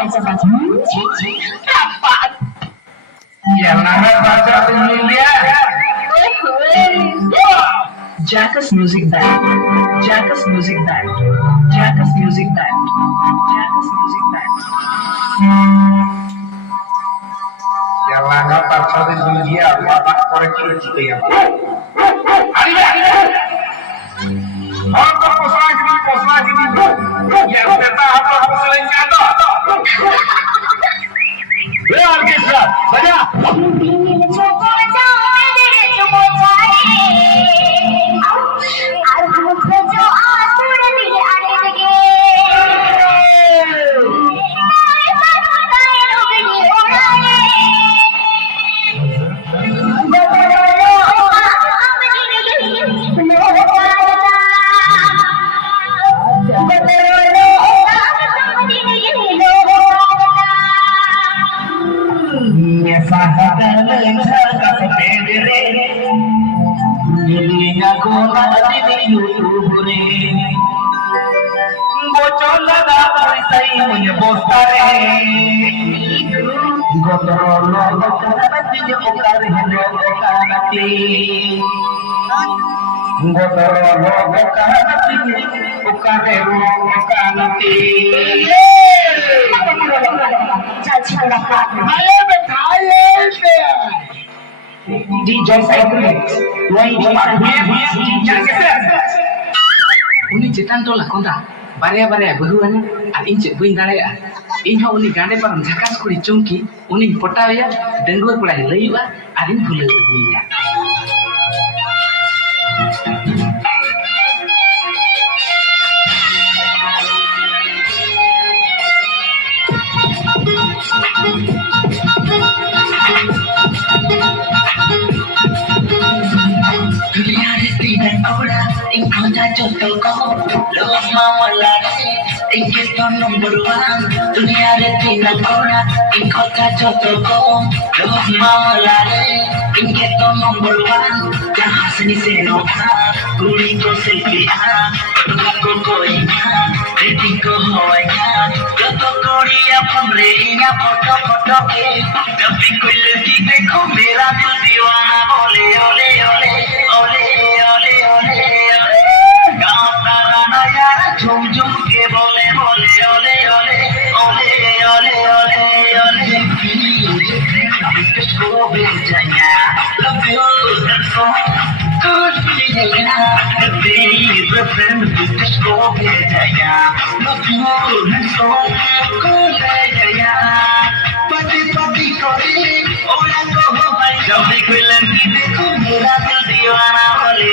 Kapan? Jangan baca dunia. Jackass Music Band. Jackass Music Band. Jackass Music Band. Jackass Music Band. Jangan baca dunia. Bapak korek kita ya. Arriba. Vamos posar aqui. Ya usted está hablando silenciando. Ve orquesta, vaya. DJ Cyclix, ᱩᱱᱤ ᱪᱮᱛᱟᱱ ᱴᱚᱞᱟ ᱠᱚᱸᱫᱟ ᱵᱟᱨᱭᱟ ᱵᱟᱹᱦᱩᱣᱟᱱ ᱟᱨ ᱤᱧ ᱪᱮᱫ ᱵᱟᱹᱧ ᱫᱟᱲᱮᱭᱟᱜᱼᱟ ᱤᱧ ᱦᱚᱸ ᱩᱱᱤ ᱜᱟᱸᱰᱮ ᱯᱟᱨᱚᱢ ᱡᱷᱟᱠᱟᱥ ᱠᱩᱲᱤ ᱪᱩᱢᱠᱤ ᱩᱱᱤᱧ ᱯᱚᱴᱟᱣᱮᱭᱟ ᱰᱟᱺᱜᱩᱣᱟᱹ ᱠᱚᱲᱟᱭ ᱞᱟᱹᱭᱩᱜᱼᱟ ᱟᱨᱤᱧ ᱵᱷᱩᱞᱟᱹᱣ ᱩᱱᱤᱭᱟ Dunia tidak kura, ingkau jatuh kau, los mamalas, ingkau number one. Dunia tidak kura, ingkau jatuh kau, los mamalas, ingkau number one. Jahat seni senota, kuri ko selfie ha, ko koinya, rating ko hoya, joto korea pamrenya foto ke, tapi koi ladki dekho mera dil diwana bole ole ole. झुम झुम के बोले बोले ओले ओले ओले ओले ओले ओले किसको भेजाया love you that's so good feeling please friend किसको भेजाया love you that's so good भेजाया पति कोई ओला को भाई जब भी कोई लड़की देखो मेरा दिल दीवाना बोले